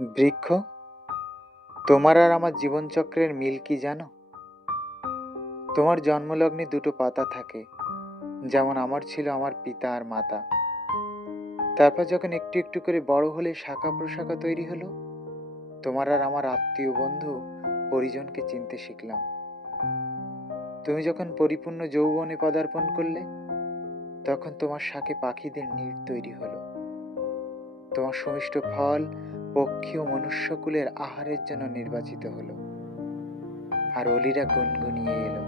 বৃক্ষ, তোমার আর আমার জীবনচক্রের মিল কি জানো? তোমার জন্মলগ্নে দুটো পাতা থাকে, যেমন আমার ছিল আমার পিতা আর মাতা। তারপর যখন একটু একটু করে বড় হলে শাখা প্রশাখা তৈরি হলো, তোমার আর আমার আত্মীয় বন্ধু পরিজনকে চিনতে শিখলাম। তুমি যখন পরিপূর্ণ যৌবনে পদার্পণ করলে, তখন তোমার শাকে পাখিদের নীড় তৈরি হলো। তোমার সমিষ্ট ফল পক্ষী ও মনুষ্যকুলের আহারের জন্য নির্বাচিত হলো। আর অলিরা গুনগুনিয়ে এলো।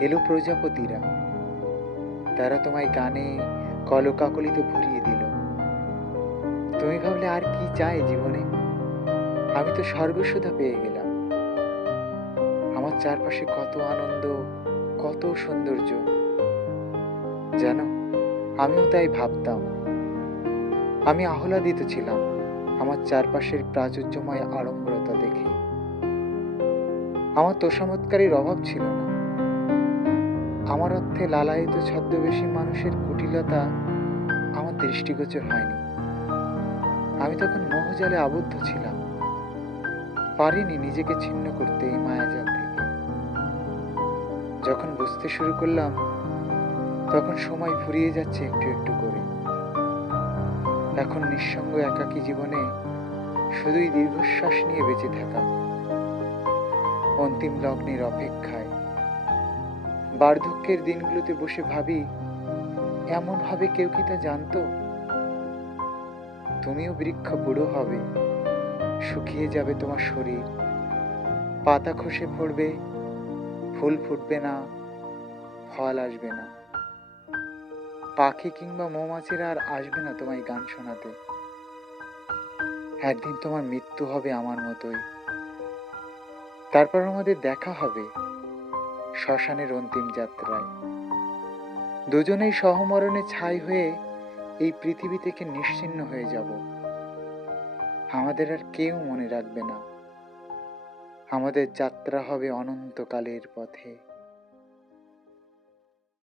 এলো প্রজাপতিরা। তারা তোমায় গানে কলকাকলিতে ভরিয়ে দিল। তুমি ভাবলে, আর কি চাই জীবনে? আমি তো স্বর্গসুধা পেয়ে গেলাম। আমার চারপাশে কত আনন্দ, কত সৌন্দর্য। জানো, আমিও তাই ভাবতাম। আমি আহ্লাদিত ছিলাম। আমার চারপাশের প্রাচুর্যময় আড়ম্বরতা দেখে। আমার তোষামৎকারীর অভাব ছিল না। আমার অর্থে লালায়িত ছদ্মবেশী মানুষের কুটিলতা আমার দৃষ্টিগোচর হয়নি। আমি তখন মোহজালে আবদ্ধ ছিলাম। পারিনি নিজেকে ছিন্ন করতে এই মায়াজাল থেকে। যখন বুঝতে শুরু করলাম, তখন সময় ফুরিয়ে যাচ্ছে একটু একটু করে। এখন নিঃসঙ্গ একাকী জীবনে শুধুই দীর্ঘশ্বাস নিয়ে বেঁচে থাকা। অন্তিম লগ্নের অপেক্ষায়। বার্ধক্যের দিনগুলোতে বসে ভাবি এমন ভাবে কেউ কি তা জানতো? তুমিও বৃক্ষ বুড়ো হবে, শুকিয়ে যাবে তোমার শরীর। পাতা খসে পড়বে, ফুল ফুটবে না, ফল আসবে না। পাখি কিংবা মৌমাছিরা আর আসবে না তোমায় গান শোনাতে। একদিন তোমার মৃত্যু হবে আমার মতোই। তারপর আমাদের দেখা হবে শ্মশানের অন্তিম যাত্রায়। দুজনেই সহমরণে ছাই হয়ে এই পৃথিবী থেকে নিশ্চিন্ন হয়ে যাব। আমাদের আর কেউ মনে রাখবে না। আমাদের যাত্রা হবে অনন্তকালের পথে।